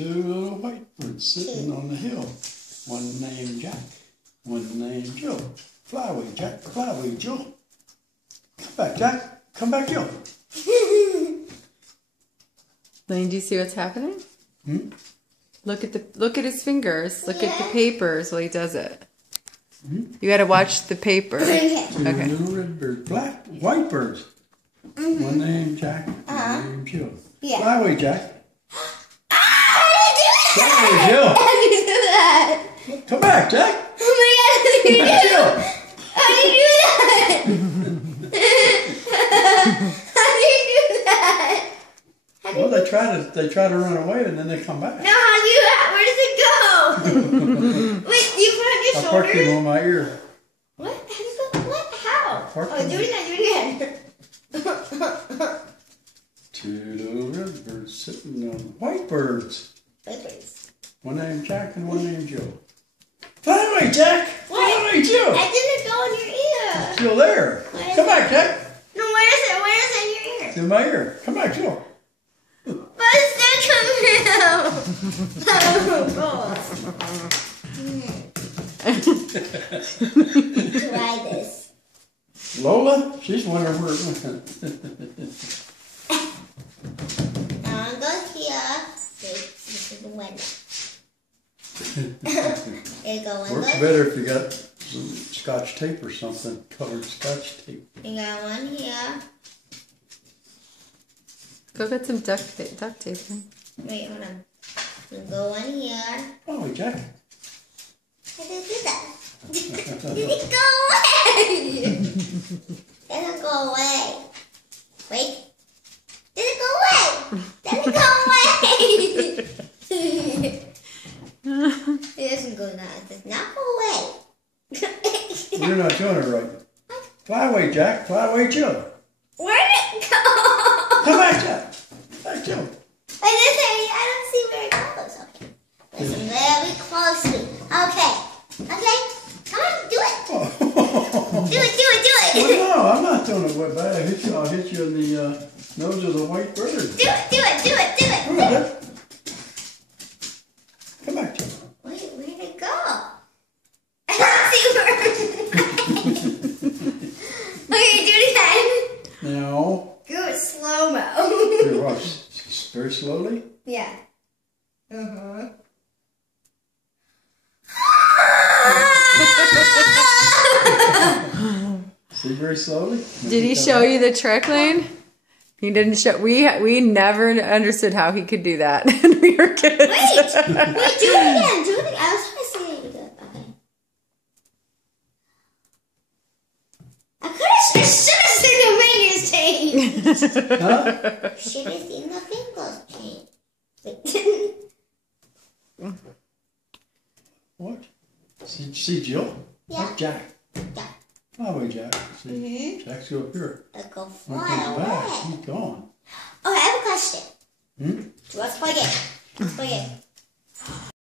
Two little white birds sitting on the hill. One named Jack, one named Jill. Fly away, Jack, fly away, Jill. Come back, Jack. Come back, Jill. Lane, do you see what's happening? Hmm? Look at his fingers. Look at the papers while he does it. Hmm? You got to watch the paper. Two Okay. little red birds, white birds. One named Jack, one named Jill. Yeah. Fly away, Jack. How Fly away, Jill. do you do that? Come back, Jack. Oh my God, how do you do that? Jill. How do you do that? How do you do that? Well, they try to run away and then they come back. No, how do you, where does it go? Wait, you put it on your I parked him shoulder? on my ear. What? How do you go? What? How? Park Oh, him. do it again, Two little red birds sitting on white birds. Papers. One named Jack and one named Jill. Fly away, Jack! Fly What? away, Jill! I didn't go in your ear. Still there. Where Come is back, Jack. No, where is it? Where is it in your ear? It's in my ear. Come back, Jill. But it's still coming out. Try this. Lola? She's wondering where it went. Now I'm going here. Wait, this is the window. There you go, Works window. better if you got some scotch tape or something. Colored scotch tape. You got one here. Go get some duct tape. Wait, hold on. You go one here. Oh, Jack. How did it do that? Did it go away? Did it go away? Wait. Did it go away? Did it go away? It doesn't go now. It does not go away. You're not doing it right. Fly away, Jack. Fly away, Jill. Where did it go? Come back, Jack. Back, Jill. I don't see where it goes. Okay. Listen very closely. Okay. Okay. Come on, do it. Do it, do it, do it. Well, no, I'm not doing it way back. I'll hit you in the nose of the white bird. Do it, do it, do it, do it. Come on, Jack. Come back, Jill. Wait, where did it go? I don't see where. Okay, do it again. Now, Do it slow-mo. here, watch. Very slowly. Yeah. Uh-huh. See very slowly. Did he show you the trick, Lane? He didn't show. We never understood how he could do that when we were kids. Wait, do it again. Do it again. I was trying to see it again. Okay. I should have seen the fingers change. Huh? Should have seen the fingers change. Wait. What? See Jill? Yeah. That's Jack. Yeah. Fly away, Jack. See, Jack's go up here. Let's go When he fly comes back, away. he's gone. Oh, I have a question. Hmm? Let's play a game. Let's play a game.